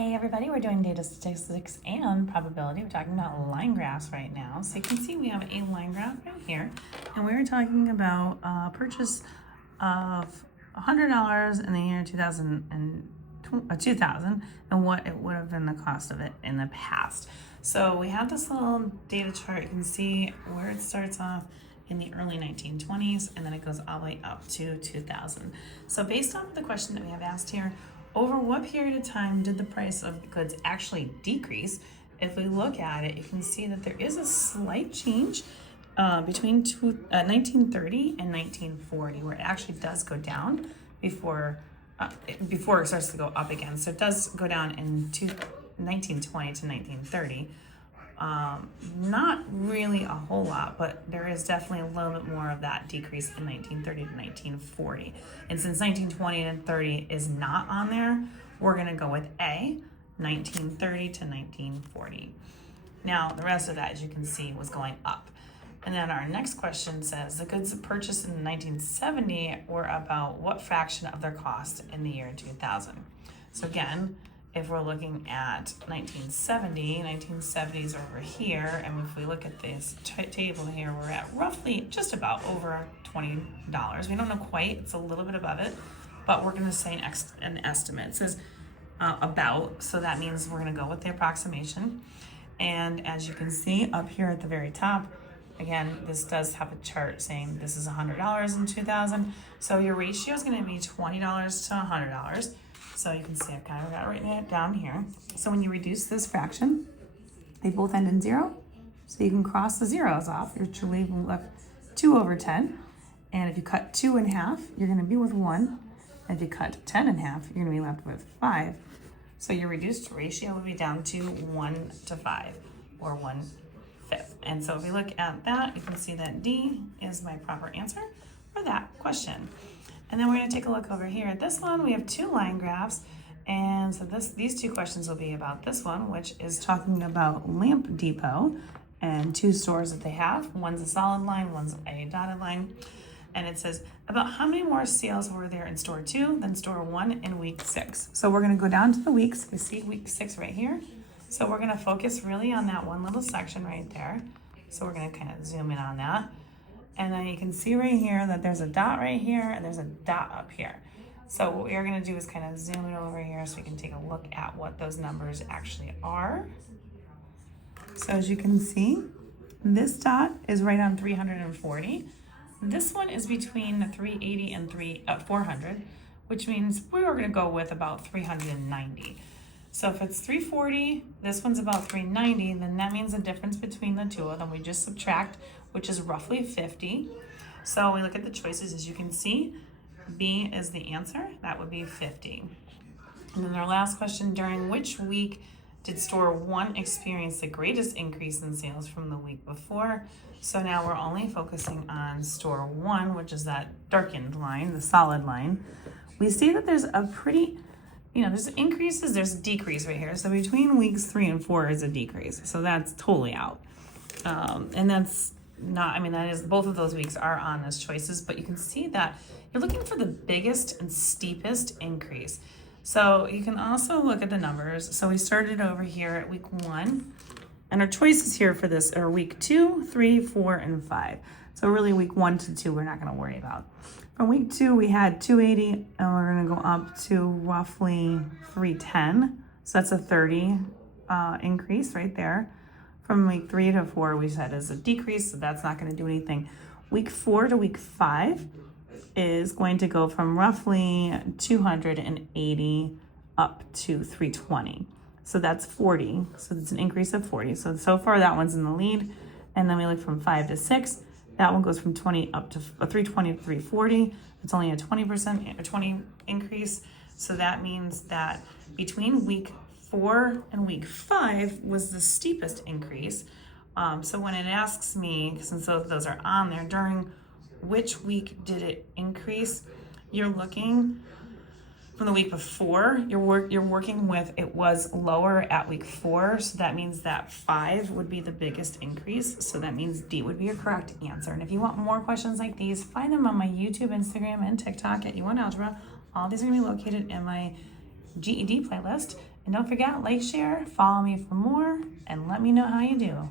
Hey everybody, we're doing data statistics and probability. We're talking about line graphs right now. So you can see we have a line graph right here, and we were talking about a purchase of $100 in the year 2000 and what it would have been the cost of it in the past. So we have this little data chart. You can see where it starts off in the early 1920s, and then it goes all the way up to 2000. So based on the question that we have asked here, over what period of time did the price of goods actually decrease? If we look at it, you can see that there is a slight change between 1930 and 1940, where it actually does go down before it starts to go up again. So it does go down in 1920 to 1930. Not really a whole lot, but there is definitely a little bit more of that decrease in 1930 to 1940. And since 1920 and 30 is not on there, we're going to go with A, 1930 to 1940. Now, the rest of that, as you can see, was going up. And then our next question says, the goods purchased in 1970 were about what fraction of their cost in the year 2000? So again, if we're looking at 1970, 1970s over here, and if we look at this table here, we're at roughly just about over $20. We don't know quite, it's a little bit above it, but we're gonna say an estimate. It says about, so that means we're gonna go with the approximation. And as you can see up here at the very top, again, this does have a chart saying this is $100 in 2000. So your ratio is gonna be $20 to $100. So you can see I've kind of got it written down here. So when you reduce this fraction, they both end in 0. So you can cross the zeros off. You're truly left 2 over 10. And if you cut 2 in half, you're going to be with 1. And if you cut 10 in half, you're going to be left with 5. So your reduced ratio will be down to 1 to 5, or 1/5. And so if we look at that, you can see that D is my proper answer for that question. And then we're going to take a look over here at this one. We have 2 line graphs. And so these 2 questions will be about this one, which is talking about Lamp Depot and 2 stores that they have. One's a solid line, one's a dotted line. And it says, about how many more sales were there in store 2 than store 1 in week 6? So we're going to go down to the weeks. We see week 6 right here. So we're going to focus really on that one little section right there. So we're going to kind of zoom in on that. And then you can see right here that there's a dot right here and there's a dot up here. So what we are going to do is kind of zoom it over here so we can take a look at what those numbers actually are. So as you can see, this dot is right on 340. This one is between 380 and 400, which means we are going to go with about 390. So if it's 340, this one's about 390, then that means the difference between the two of them, we just subtract, which is roughly 50. So we look at the choices, as you can see, B is the answer, that would be 50. And then our last question, during which week did store 1 experience the greatest increase in sales from the week before? So now we're only focusing on store 1, which is that darkened line, the solid line. We see that there's a pretty, there's increases, there's a decrease right here. So between weeks 3 and 4 is a decrease. So that's totally out. And that's not, that is, both of those weeks are on as choices, but you can see that you're looking for the biggest and steepest increase. So you can also look at the numbers. So we started over here at week 1, and our choices here for this are week 2, 3, 4, and 5. So really week 1 to 2, we're not gonna worry about. From week 2, we had 280, and we're gonna go up to roughly 310. So that's a 30 increase right there. From week 3 to 4, we said is a decrease, so that's not going to do anything. Week 4 to week 5 is going to go from roughly 280 up to 320. So that's 40. So it's an increase of 40. So far that one's in the lead. And then we look from 5 to 6. That one goes from 20 up to 320 to 340. It's only a 20% or 20 increase. So that means that between week 4 and week 5 was the steepest increase. So when it asks me, since those are on there, during which week did it increase, you're looking from the week before. You're working with, it was lower at week 4, so that means that 5 would be the biggest increase. So that means D would be your correct answer. And if you want more questions like these, find them on my YouTube, Instagram, and TikTok at U1 Algebra. All these are going to be located in my GED playlist. And don't forget, like, share, follow me for more, and let me know how you do.